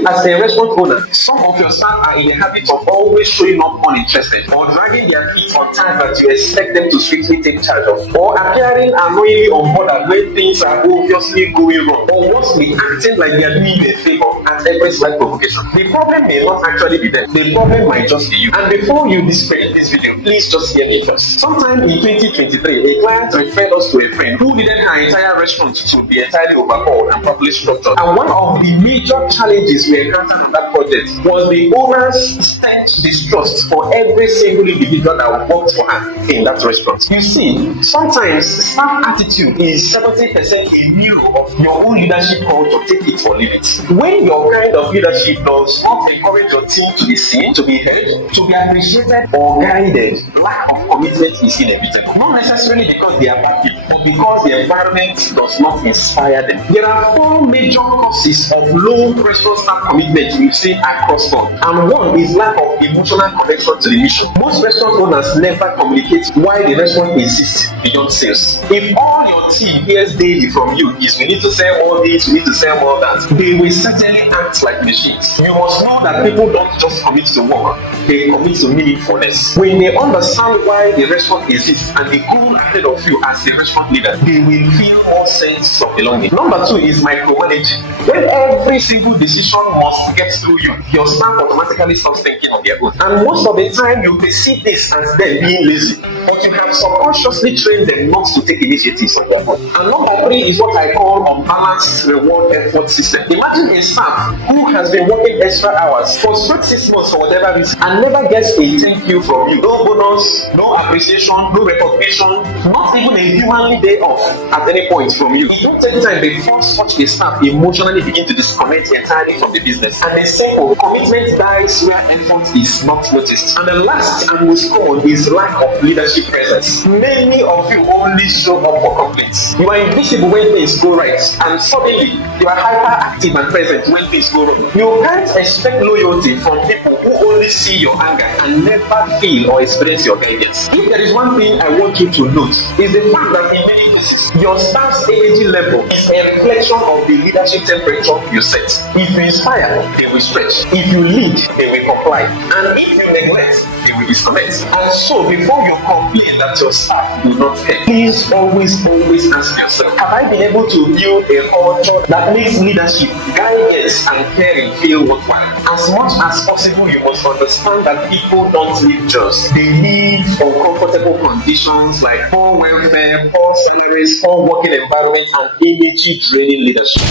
If as a restaurant owner, some of your staff are in the habit of always showing up uninterested or dragging their feet on tasks that you expect them to strictly take charge of, or appearing annoyingly unbothered when things are obviously going wrong, or worstly, acting like they are doing you a favor at every slight provocation, the problem may not actually be them. The problem might just be you. And before you discredit this video, please just hear me first. Sometime in 2023, a client referred us to a friend who needed her entire restaurant to be entirely overhauled and properly structured. And one of the major challenges we encountered on that project was the owner's stench distrust for every single individual that worked for her in that restaurant. You see, sometimes staff attitude is 70% a mirror of your own leadership culture. Take it or leave it. When your kind of leadership does not encourage your team to be seen, to be heard, to be appreciated or guided, lack of commitment is inevitable. Not necessarily because they are bad people, but because the environment does not inspire them. There are 4 major causes of low restaurant staff commitment we see across board, and one is lack of emotional connection to the mission. Most restaurant owners never communicate why the restaurant exists beyond sales. If all your team hears daily from you is we need to sell all this, we need to sell all that, they will certainly act like machines. You must know that people don't just commit to work, they commit to meaningfulness. When they understand why the restaurant exists and the goal ahead of you as a restaurant leader, they will feel more sense of belonging. Number 2 is micromanaging. When every single decision must get through you, your staff automatically stops thinking of their own. And most of the time, you perceive this as them being lazy, but you have subconsciously trained them not to take initiatives on their own. And number 3 is what I call unbalanced reward effort system. Imagine a staff who has been working extra hours for straight 6 months for whatever reason and never gets a thank you from you. No bonus, no appreciation, no recognition, not even a humanly day off at any point from you. It don't take time before such a staff emotionally begin to disconnect entirely from the business. And the simple commitment dies where effort is not noticed. And the last and most common is lack of leadership presence. Many of you only show up for complaints. You are invisible when things go right, and suddenly you are hyperactive and present when things go wrong. You can't expect loyalty from people who only see your anger and never feel or experience your guidance. If there is one thing I want you to note, is the fact that in many cases, your staff's energy level is a reflection of the leadership temperature you set. If you inspire, they will stretch. If you lead, they will comply. And if you neglect, they will disconnect. And so, before you complain that your staff do not care, please always ask yourself, have I been able to build a culture that makes leadership, guidance, and caring feel worthwhile? As much as possible, you must understand that people don't live just. They live uncomfortable conditions like poor welfare, poor salaries, poor working environment, and image-draining leadership.